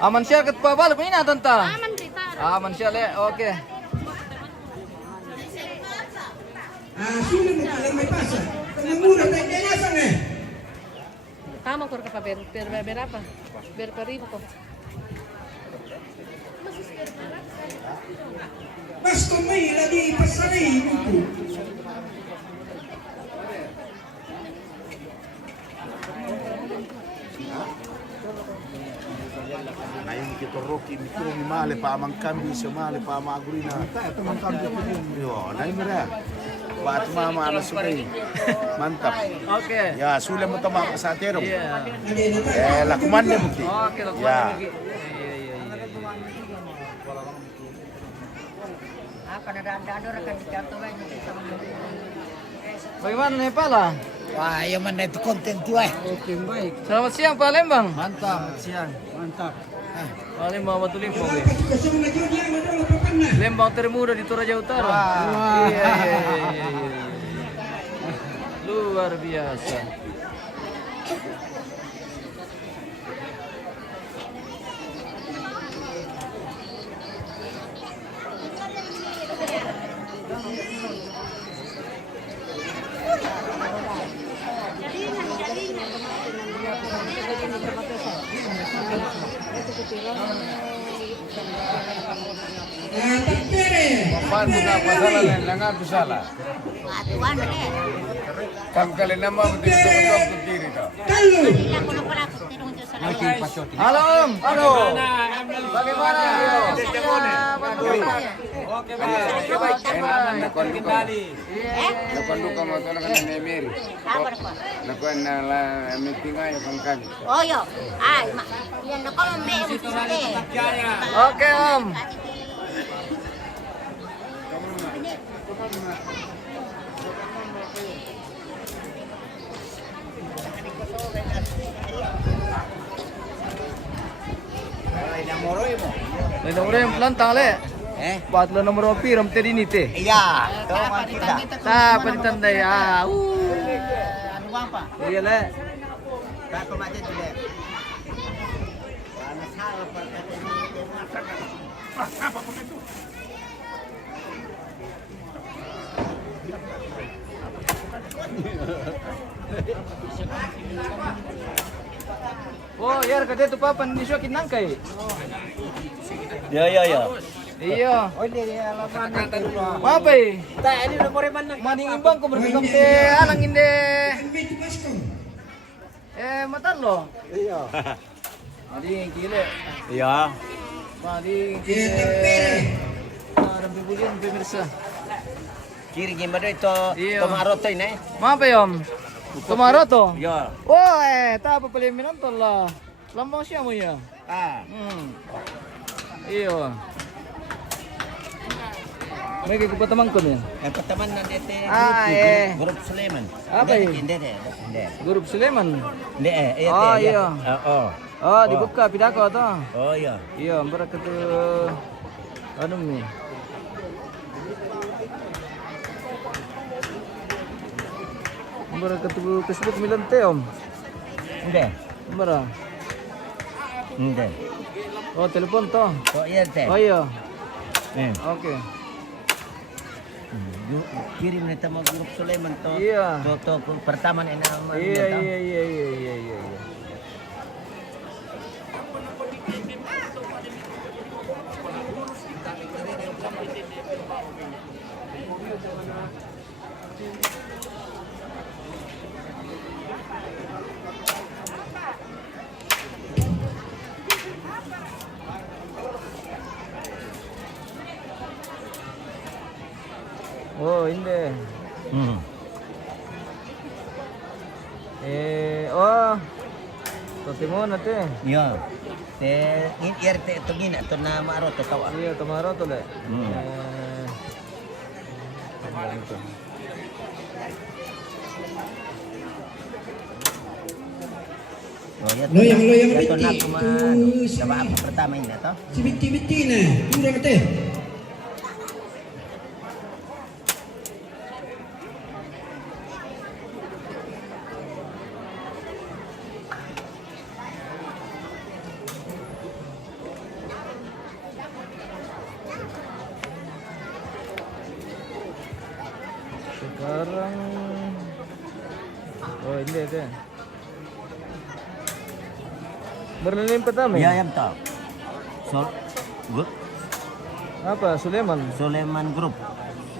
Aman siya kat pa balik ini tanta. Aman kita. Aman siya le. Oke. Sulit mo alam may pasa. Mura tayo kinasan eh. Tama ko ka pa berapa? Berapa ribu ko? Basta may lagi pasari mo. Ngayon kita Rocky mikro male pa amang kambi semale pa magurina. Ito mang kambi yo, naik mera. Baat mama ana subay. Mantap. Oke. Ya, sudah mo tama sa terong. Iya. Lakuman niya mukti. Oke, lakukan Ya. lagi. Iya. Apa ada orang kan jatuh aja sama. Bagaimana nih Pala? Wah, yang mana itu konten tuh Oke, baik. Selamat siang Pak Lembang. Mantap, siang. Mantap. Lembang Batu Limpong. Kasama na yun yan, madalo pa pa na. Lembang termuda di Toraja Utara. Wah. Iya. Luar biasa. Takpere. Paano na pasala na lang ako sala. Atuan deh. Tanggalin naman ang dito ang kutiri ka. Talo. Aku nak pula tirung tu salah. Halo Om. Halo. Bagaimana? Oke baik. Nakuan ka mo ito na ka na Emir. Sabar ko. Nakuan na meeting ayo kang kan. Oh yo. Ay, yan ako may usuke. Oke Om. May nomor yung plantang le. Patlo nomor piram tadi ni te. Iya, tolong kita. Ta palitan day. Ano ba pa? Iya le. Tako macam tu deh. Oh, yar kata tu papan ni syokin nangkai. Ya. Iya. Oh, ini alaman Apa eh? Tak, ini nomor mana? Maning imbang ko berkam te alang inde. Invite Pasco. Matan lo. Iya. Madi kile. Iya. Madi Takpere. Adam bibulin pemirsa. Kiri gimana itu? Iya. Tomaroto ini. Mapa yom? Tomaro to? Ya. Oh ta apa pala minantol la. Lambang siya mo ya. Iyo. May kikupatamang ko niya. Yang pertama nanti teh. Grup Sulaiman. Apa ya? Hindi. Hindi. Grup Sulaiman. Hindi Oh iya. Oh. Di buka pidako to. Oh iya. Iya, mereka tu anu ni. Mereka tu kesebut milan teom. Hindi. Mara. Hindi. Oh, telepon to. Oh iya teh. Oh iya. Eh. Oke. Kirim na tama grup Sulaiman to. Iya. To pertama na naman. Iya. Oh, hindi. Oh. Totimo na te. Iya. in irte ito gina ito na maaro to tawa. Iya, tomaro to le. Loyang ito na biti. kuma sama apa pertama ini to. Si biti na. Mura mate. Sekarang oh ini deh. Berlilim pertama. Ya yang to. Sol Group Apa? Sulaiman. Soleman Group.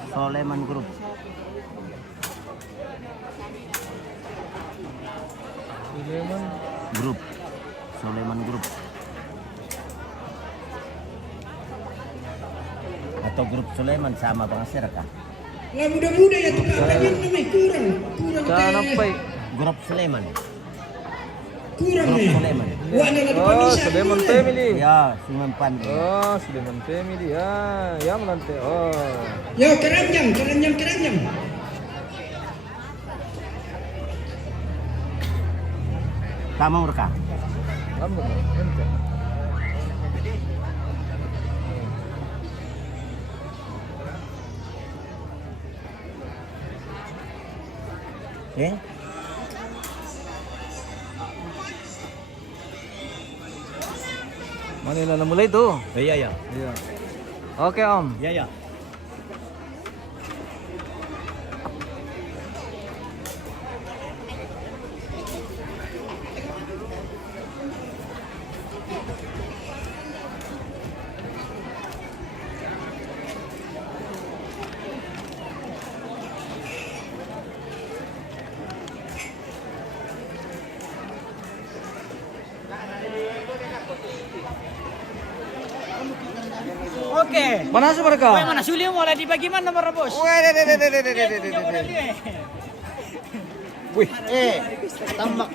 Soleman Group. Sulaiman. Group. Soleman Group. Atau grup Sulaiman sama Bang Sir kah? Lah muda-muda ya tuh katanya namanya kurang. Kurang Sana teh. pa. Grup Sulaiman. Kurang Grup nih. Sulaiman. Wah, ada di Oh, pamisan. Sulaiman family. Ya, Sulaiman. Oh, Sulaiman family. Ya, ya menante. Oh. Yo, keranjang. Kamu mereka. Lama. Ente. Eh? Manila na mulai tuh. Iya, iya. Iya. Oke, Om. Iya, iya. Oke. Mana sih mereka? Woi, mana Suli mulai dibagi mana nomor bos? Wih, Wih, Tambak.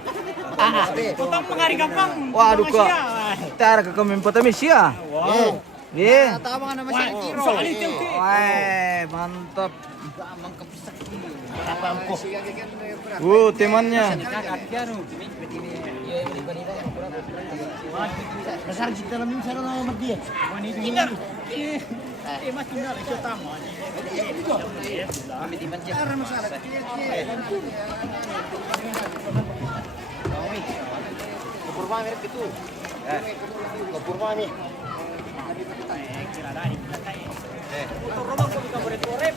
Utang mengari gampang. waduh kok. Tar ke kami Patamesia. Wow. Iya. Tama nama si Kiro. Soal itu. Wah, mantap. Kapangko. Temannya. Besar kita namin sa nomor dia. Kinder. Mas kinder itu tamu.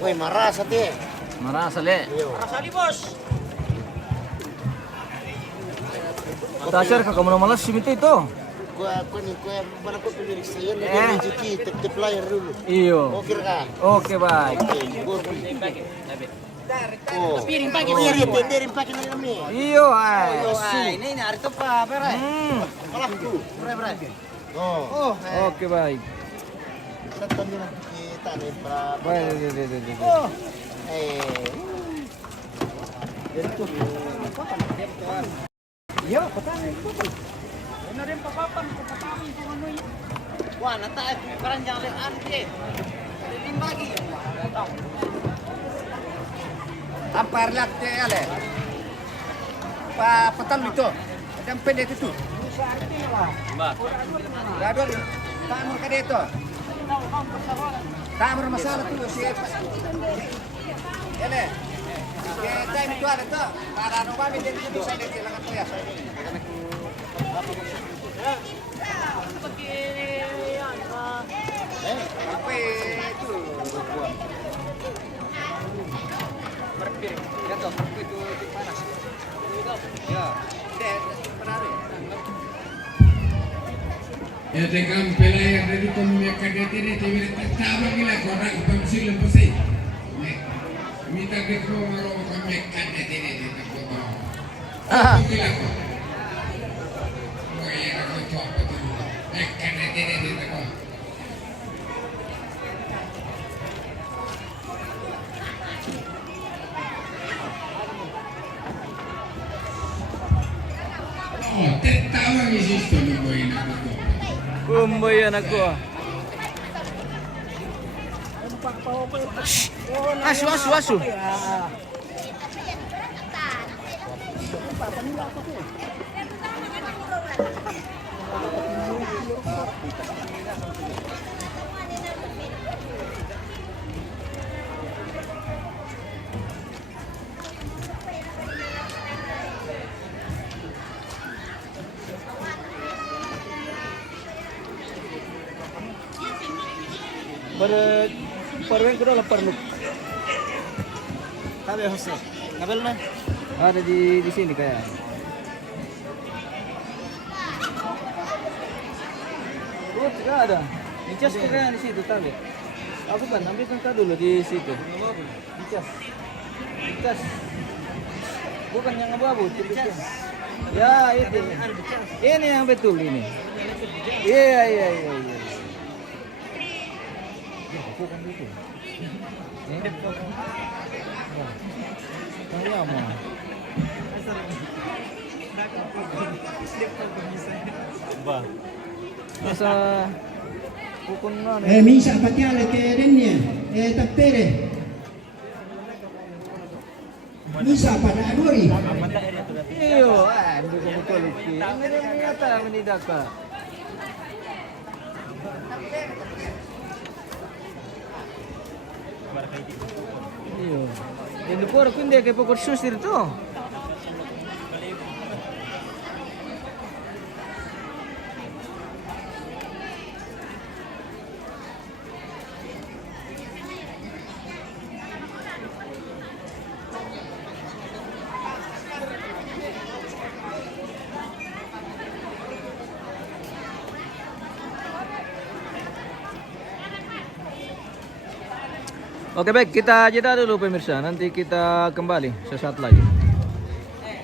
Woi, marah sate. Marasa le. Rasali bos. Tasar ka kamu malas simite itu. Kue mana kau pilih saya nih rezeki tetep layar dulu. Iyo. Oke kan? Oke, baik. Oh. Piring pagi. Piring pagi na kami. Iyo, ay. Ini hari itu pa, berai. Malakku. Berai. Oh. Oke, baik. Satan nyo lang kita nih pra. Baik. Iya, petang. Ano rin papapan ko patami kung ano yun. Wah, nata parang jangan ante. Limbagi. Tampar latte ale. Petang itu. Yang pendek itu. Mbak. Gadol. Tamur ka dito. Tamur masalah tuh si. Ele. Kita itu ada tuh. Para ano kami din dito sa dito lang ato ya. Apa itu? Berpikir, jatuh, itu panas. Ya, Ya tekan pelayar dari pemimpin ini tidak tertawa gila korang pemsil lepasai. Minta dekro maro kami kade ini tidak bawa. Gila kok. Woi, aku coba tu. Kade ini tidak bawa. Oh, tertawa ni sistem boy nak tu. Umboy anak ko. Asu. Parwen ko daw parlok. Sabi Jose. Nabel na. Ada di sini kayak. Oh, tidak ada. Dicas kok kayak di situ tadi. Aku kan ambilkan kau dulu di situ. Dicas. Bukan yang abu-abu, dicas. Ya, itu. Ini yang betul ini. Iya. Bukan gitu. Kaya mo. Ba. Masa pukun na. Misa patyale ke dennya. Tapere. Misa pada agori. Iyo, hindi ko makuliti. Ang niyata, manida ka. Iyo. Hindi po, kundi kayo po kursus dito. Oke baik, kita jeda dulu pemirsa. Nanti kita kembali sesaat lagi.